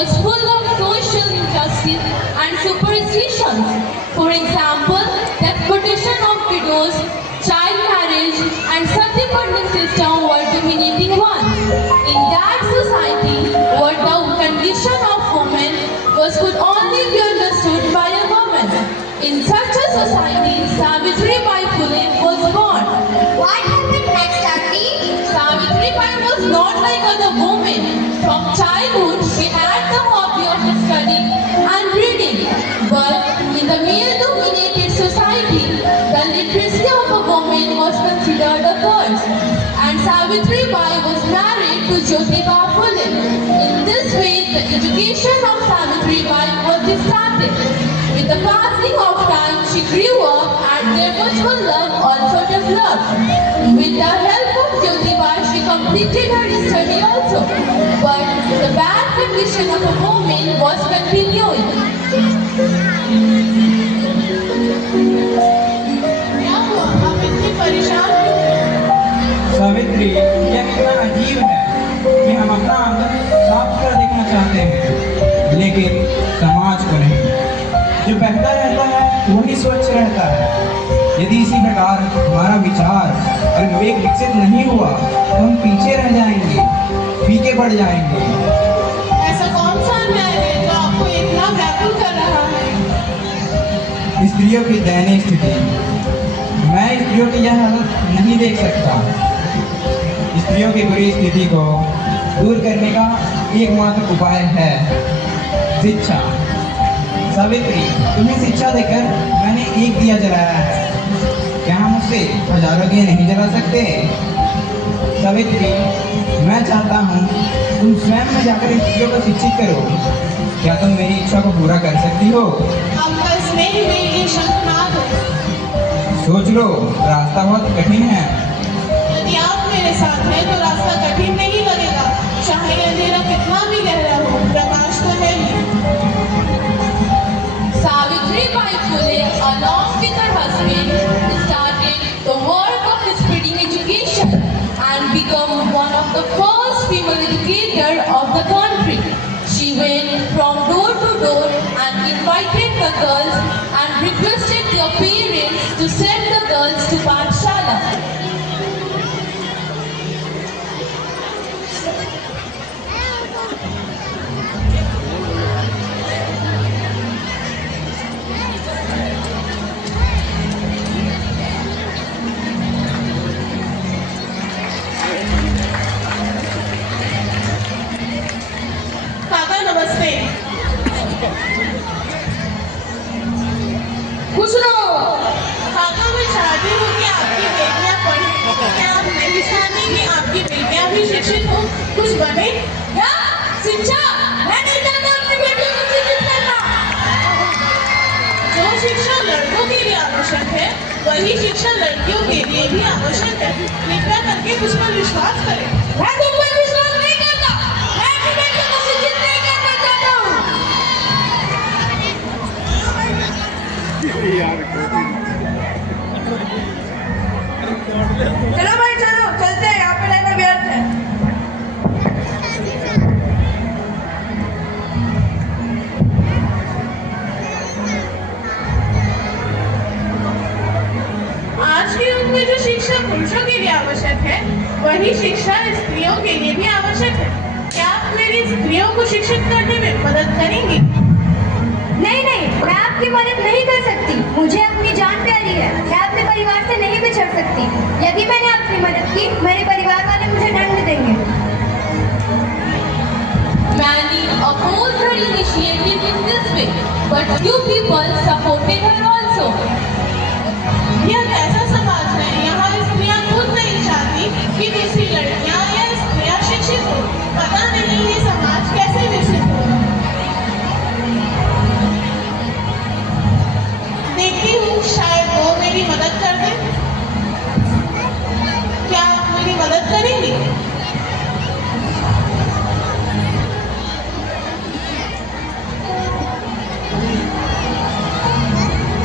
was full of social injustice and superstitions. For example, the exploitation of widows, child marriage, and sati funding system were dominating ones. In that society, what the condition of women was could only be understood by a woman. In such a society, Savitri Bai Phule was born. What happened next, Auntie? Savitri Bai was not like other women. From childhood, she had the hobby of studying and reading. But in the male-dominated society, the literacy of a woman was considered a curse. And Savitri Bai was married to Jyotiba Phule. In this way, the education of Savitri Bai was started. With the passing of time, she grew up and their mutual love also developed. With the help of Jyotiba, she completed her study also. But the bad condition of a woman was continuing. क्या हुआ? आप इतनी परेशान क्यों? सावित्री, यह कितना अजीब है कि हम अपना आंगन साफ सुथरा देखना चाहते हैं, लेकिन समाज को नहीं। जो बहता रहता है वही स्वच्छ रहता है। यदि इसी प्रकार हमारा विचार और विवेक विकसित नहीं हुआ तो हम पीछे रह जाएंगे, फीके पड़ जाएंगे। ऐसा कौन सा अन्याय है जो आपको इतना व्याकुल कर रहा है? स्त्रियों की दयनीय स्थिति। मैं स्त्रियों की यह हालत नहीं देख सकता। स्त्रियों की बुरी स्थिति को दूर करने का एकमात्र उपाय है शिक्षा। सावित्री, तुम्हें शिक्षा देकर मैंने एक दिया जलाया है, क्या हम उससे हजारों दिए नहीं जला सकते? सावित्री, मैं चाहता हूँ तुम स्वयं में जाकर स्त्रियों को शिक्षित करो। क्या तुम मेरी इच्छा को पूरा कर सकती हो? आपका स्नेह में ये शंखनाद है। सोच लो, रास्ता बहुत कठिन है। यदि आप मेरे साथ हैं तो रास्ता कठिन नहीं लगेगा। चाहे अंधेरा कितना भी गहरा हो, प्रकाश तो है ही। Savitri Bai Phule, along with her husband, started the work of spreading education and become one of the first female educators of the country. She went from door to door and invited the girls and requested their parents to send the girls to Pathshala. काका नमस्ते। खुश रहो। काका मैं चाहती हूँ कि आपकी बेटियाँ पढ़ें। क्या आप नहीं चाहती कि आपकी बेटियाँ भी शिक्षित हो, कुछ बने? क्या? शिक्षा? मैं नहीं चाहता अपनी बेटियों को शिक्षित करना। जो शिक्षा लड़कों के लिए आवश्यक है, वही शिक्षा लड़कियों के लिए भी आवश्यक है। कृपया करके मुझ पर विश्वास करें। मैं तुम पर विश्वास नहीं करता। मैं अपनी बेटियों को शिक्षित नहीं करना चाहता हूँ। चलो भाई चलो, चलते हैं, यहाँ पे रहना व्यर्थ है। आज के युग में जो शिक्षा पुरुषों के लिए आवश्यक है, वही शिक्षा स्त्रियों के लिए भी आवश्यक है। क्या आप मेरी स्त्रियों को शिक्षित करने में मदद करेंगी? नहीं नहीं, मैं आपकी मदद नहीं कर सकती। मुझे अपनी जान प्यारी है। मैं अपने परिवार से नहीं बिछड़ सकती। यदि मैंने आपकी मदद की, मेरे परिवार वाले मुझे दंड देंगे। Many opposed her initiative in this way, but few people supported her also. यह कैसा समाज है? यहाँ स्त्रियाँ खुद नहीं चाहती कि दूसरी लड़कियाँ या स्त्रियाँ शिक्षित हो। पता नहीं ये समाज कैसे विकसित होगा। देखती हूँ शायद वो मेरी मदद कर दे। क्या आप मेरी मदद करेंगी?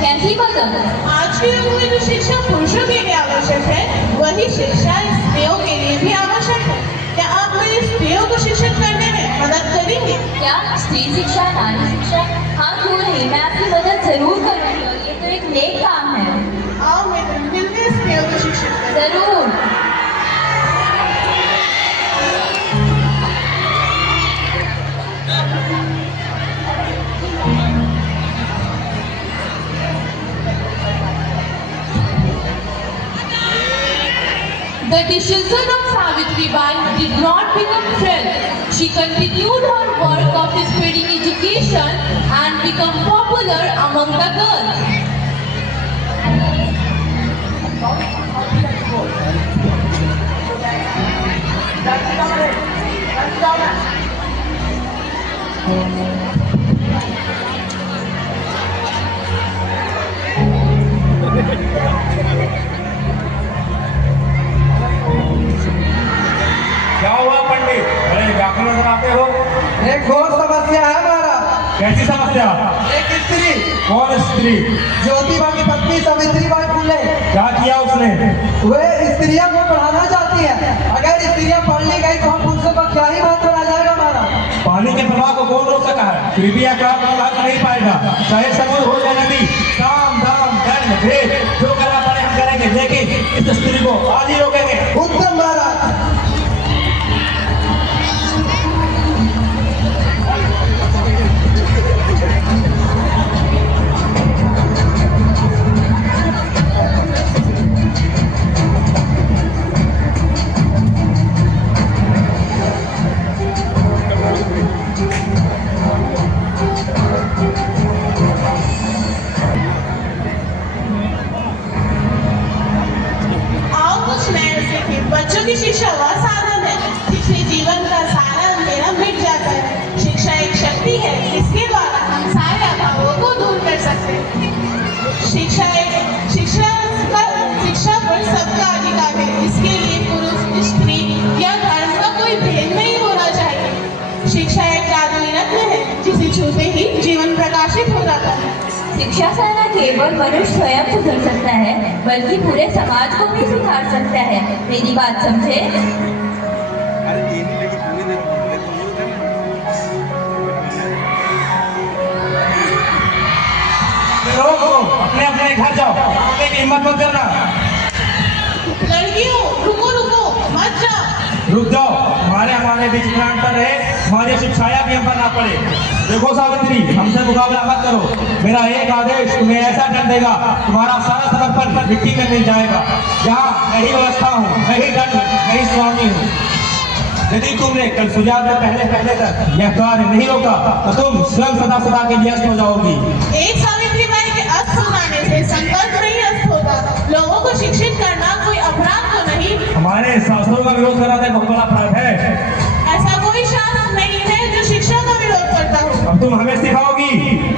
कैसी मदद? आज के युग में जो शिक्षा पुरुषों के लिए आवश्यक है, वही शिक्षा स्त्रियों के लिए भी आवश्यक है। क्या आप मेरी स्त्रियों को शिक्षित करने में मदद करेंगे? क्या स्त्री शिक्षा, नारी शिक्षा? हाँ, क्यों नहीं, मैं आपकी मदद जरूर करूँगी। ये तो एक नेक काम है। आओ मित्र, मिलकर स्त्रियों को शिक्षित करें। जरूर। The decision of Savitribai did not become failed. She continued her work of spreading education and become popular among the girls. क्या हुआ पंडित? अरे व्याकरण कराते हो? एक घोर समस्या है हमारा। कैसी समस्या? एक स्त्री, कौन स्त्री? ज्योतिबा की पत्नी सावित्रीबाई फुले, क्या किया उसने? वे स्त्रियों को पढ़ाना चाहती है। अगर स्त्रियां पढ़ने गई तो हम पुरुषों का क्या ही महत्व रह जाएगा हमारा। पानी के प्रवाह को कौन रोक सका है? फिर भी यह काम रोक नहीं पाएगा, चाहे समुद्र हो या नदी। साम दाम दंड भेद जो करना पड़े हम करेंगे, लेकिन इस स्त्री को आज ही रोकेंगे। उत्तम महाराज। आओ कुछ नया सीखें। बच्चों की शिक्षा वह साधन है जिससे जीवन का सारा अंधेरा मिट जाता है। शिक्षा एक शक्ति है जिसके द्वारा हम सारे अभावों को दूर कर सकते हैं। शिक्षा पर सबका अधिकार है। इसके लिए पुरुष, स्त्री या धर्म का कोई भेद नहीं होना चाहिए। शिक्षा एक जादुई रत्न है जिसे छूते ही जीवन प्रकाशित हो जाता है। शिक्षा से न केवल मनुष्य स्वयं सुधर सकता है, बल्कि पूरे समाज को भी सुधार सकता है। मेरी बात समझे? रोको, अपने अपने घर जाओ, आने की हिम्मत मत करना। लड़कियों, रुको रुको, मत जाओ। रुक जाओ, हमारे बीच में अंतर है, हमारी शिक्षाया भी हम पर ना पड़े। देखो सावित्री, हमसे मुकाबला मत करो। मेरा एक आदेश तुम्हें ऐसा दंड देगा, तुम्हारा सारा समर्पण मिट्टी में मिल जाएगा। यहाँ मैं ही व्यवस्था हूँ, मैं ही दंड, मैं ही स्वामी हूँ। यदि तुमने कल सुजान में पहले तक यह कार्य नहीं रोका तो तुम स्वयं सदा के लिए अस्त हो जाओगी। एक सावित्रीबाई के अस्त हो जाने से संकल्प नहीं अस्त होता। लोगों को शिक्षित करना कोई अपराध तो नहीं। हमारे शास्त्रों का विरोध करना तो बहुत बड़ा अपराध है। ऐसा कोई शास्त्र नहीं है जो शिक्षा का विरोध करता हो। अब तुम हमें सिखाओगी?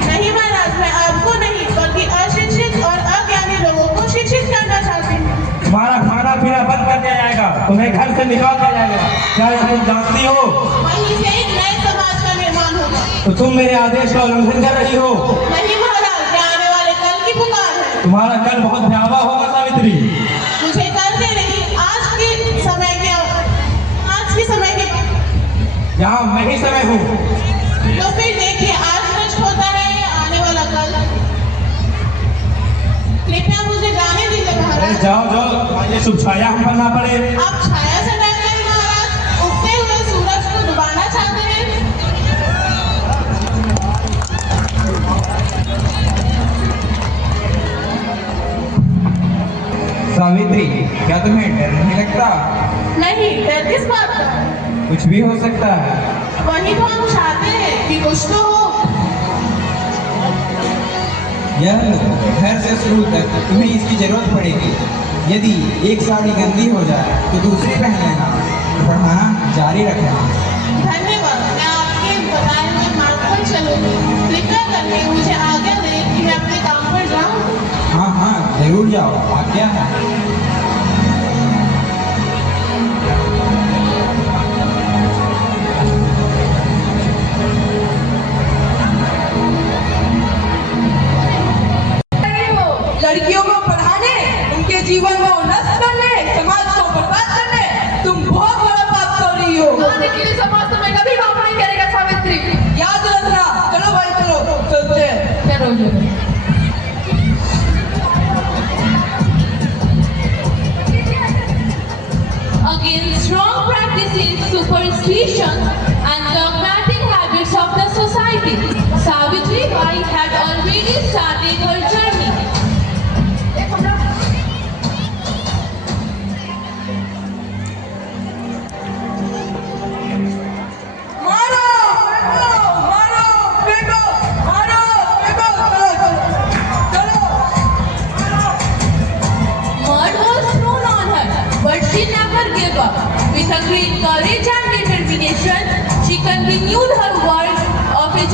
नहीं महाराज, मैं आपको नहीं बल्कि अशिक्षित और अज्ञानी लोगों को शिक्षित करना चाहती हूँ। तुम्हारा खाना पीना बंद कर दिया जाएगा, तुम्हें घर से निकाल दिया जाएगा। क्या यह तुम जानती हो? वहीं से एक नए समाज का निर्माण होगा। तो तुम मेरे आदेश का उल्लंघन कर रही हो। नहीं महाराज, ये आने वाले कल की पुकार है। तुम्हारा कल बहुत भयावह होगा सावित्री। मुझे कल से नहीं, आज के समय के यहाँ मैं ही समय हूँ। तो फिर देखिए, आज नष्ट होता है आने वाला कल। कृपया मुझे जाने दीजिए अरे महाराज। जाओ, ये शुभ छाया हम पर ना पड़े। आप छाया से डरते हैं महाराज, उगते हुए सूरज को डुबाना चाहते हैं। सावित्री, क्या तुम्हें डर नहीं लगता? नहीं, डर किस बात का? कुछ भी हो सकता है। वही तो हम चाहते हैं कि कुछ तो हो। यह लो, घर से शुरू तक तुम्हें इसकी जरूरत पड़ेगी। यदि एक साड़ी गंदी हो जाए तो दूसरी पहन लेना, पढ़ाना जारी रखना। धन्यवाद, मैं आपके बताए हुए मार्ग पर चलूंगी। कृपया करके मुझे आज्ञा दें कि मैं अपने काम पर जाऊं। हाँ हाँ, जरूर जाओ, आज्ञा है। लड़कियों को पढ़ाने, उनके जीवन को नष्ट करने, समाज को बर्बाद करने तुम बहुत बड़ा पाप कर रही हो। समाज तुम्हें कभी माफ नहीं करेगा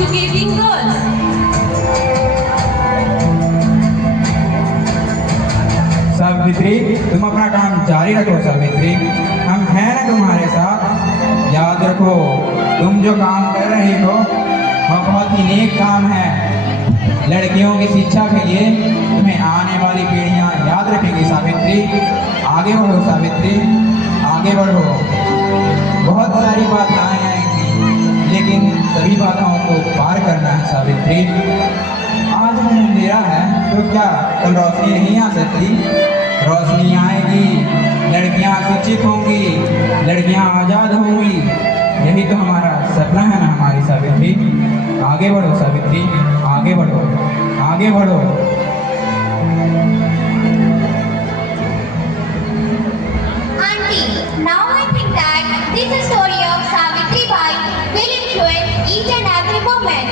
educating girls. सावित्री, तुम अपना काम जारी रखो सावित्री, हम हैं ना तुम्हारे साथ। याद रखो, तुम जो काम कर रही हो वह बहुत ही नेक काम है। लड़कियों की शिक्षा के लिए तुम्हें आने वाली पीढ़ियां याद रखेंगी सावित्री। आगे बढ़ो सावित्री, आगे बढ़ो। बहुत सारी बाधाएं आएंगी, लेकिन सभी बाधाओं को पार करना है सावित्री। आज हम अंधेरा है तो क्या कल रोशनी नहीं आ सकती? रोशनी आएगी, लड़कियां शिक्षित होंगी, लड़कियां आज़ाद होंगी। यही तो हमारा सपना है ना हमारी सावित्री। आगे बढ़ो सावित्री, आगे बढ़ो, आगे बढ़ो। Auntie, now I think that this story of Savitri Bai will influence each and every woman.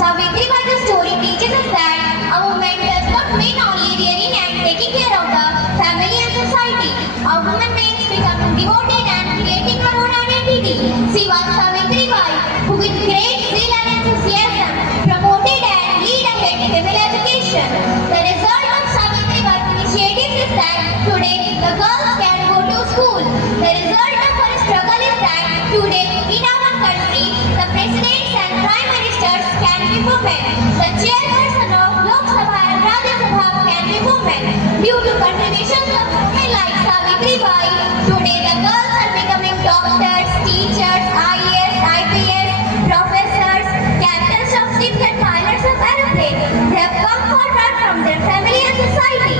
Savitri Bai's story teaches us that a woman does not mean only rearing and taking care of the family and society. A woman means becoming devoted and creating her own identity. She was Savitri Bai, who with great zeal and enthusiasm promoted and lead ahead female education. The result of Savitri Bai's initiative is that today the girls can go to school. The result of her struggle is that today in our country the presidents and prime ministers can be women. The chairperson of Lok Sabha and Rajya Sabha can be women. Due to contributions of women like Savitri Bai, today the girls are becoming doctors, teachers, IAS, IPS, professors, captains of ships and pilots of aeroplanes. They have come forward from their family and society.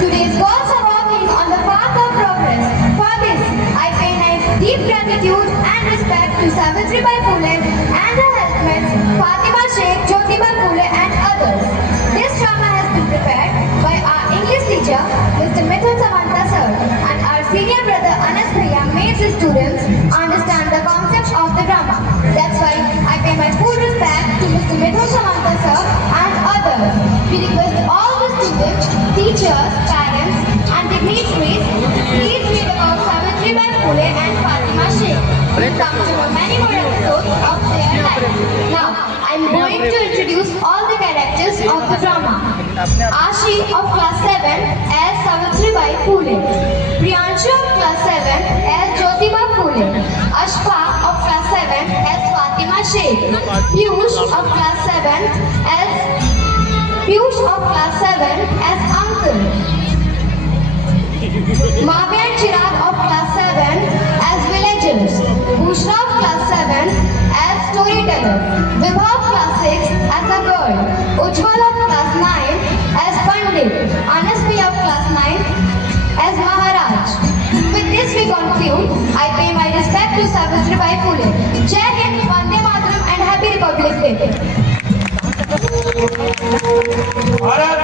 Today's girls are walking on the path of progress. For this, I pay my deep gratitude and respect to Savitri Bai Phule and her helpmates Fatima Sheikh, Jyotiba Phule and others. This drama has been prepared by our English teacher, Mr. Mithun Samanta sir, and our senior brother Anas Bhaiya made his students understand the concept of the drama. That's why I pay my full respect to Mr. Mithun Samanta sir and others. We request all the students, teachers, parents and dignitaries to please read about Savitri Bai Phule and Fatima Sheikh. We'll come to many more episodes of their life. Now, I'm going to introduce all the characters of the drama. Ashi of class 7 as Savitri Bai Phule. Priyanshu of class 7 as Jyotiba Phule. Ashfa of class 7 as Fatima Sheikh. Piyush of class 7 as Uncle. Mavya and Chirag of class 7 as villagers. Bushra of class 7 as storyteller. Vibha of class 6 as a girl. Ujjwal of class 9 as Pandit. Anasmi of class 9 as Maharaj. With this we conclude. I pay my respect to Savitri Bai Phule. Jai Hind, Vande Mataram and Happy Republic Day. Bharat